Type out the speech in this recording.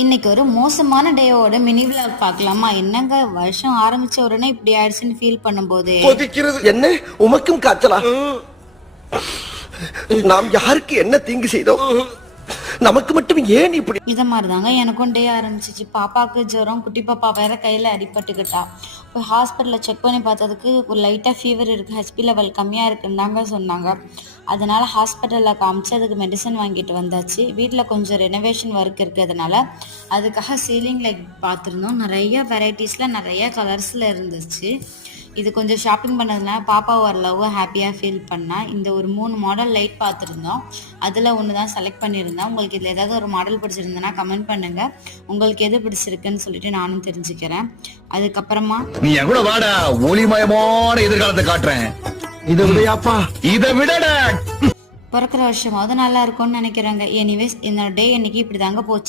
இன்னைக்கு ஒரு மோசமான டேவோட மினி விளாக் பார்க்கலாமா? என்னங்க வருஷம் ஆரம்பிச்ச உடனே இப்படி ஆயிடுச்சுன்னு ஃபீல் பண்ணும்போது கொதிக்கிறது. என்ன உமக்கும் காய்ச்சலா? நாம் யாருக்கு என்ன தீங்கு செய்தோம்? நமக்கு மட்டும் ஏன் இப்படி? இத மாதிரி தாங்க எனக்கும் டே ஆரம்பிச்சிச்சு. பாப்பாவுக்கு ஜுரம், குட்டி பாப்பா வேற கையில அடிபட்டுக்கிட்டா. போய் ஹாஸ்பிட்டலில் செக் பண்ணி பார்த்ததுக்கு ஒரு லைட்டாக ஃபீவர் இருக்குது, ஹெச்பி லெவல் கம்மியாக இருக்குன்னு தாங்க சொன்னாங்க. அதனால ஹாஸ்பிட்டலில் காமிச்சு அதுக்கு மெடிசன் வாங்கிட்டு வந்தாச்சு. வீட்டில் கொஞ்சம் ரெனோவேஷன் ஒர்க் இருக்கிறதுனால அதுக்காக சீலிங் லைட் பார்த்துருந்தோம். நிறைய வெரைட்டிஸில் நிறைய கலர்ஸில் இருந்துச்சு. இது கொஞ்சம் ஷாப்பிங் பண்ணதுனால பாப்பா ஓரளவு ஹாப்பியாக ஃபீல் பண்ணா. இந்த ஒரு 3 மாடல் லைட் பார்த்துருந்தோம். அதில் ஒன்று தான் செலக்ட் பண்ணியிருந்தேன். உங்களுக்கு இதில் ஏதாவது ஒரு மாடல் பிடிச்சிருந்ததுன்னா கமெண்ட் பண்ணுங்கள். உங்களுக்கு எது பிடிச்சிருக்குன்னு சொல்லிட்டு நானும் தெரிஞ்சுக்கிறேன். அதுக்கப்புறமா நீ கூட வாடா, ஒளிமயமான எதிர்காலத்தை காட்டுறேன். இதை விடையாப்பா, இதை விடடா. பிறக்கிற வருஷமாவது நல்லா இருக்கும்னு நினைக்கிறேங்க. எனிவேஸ் என்னோட டே இன்னைக்கு இப்படி தாங்க போச்சு.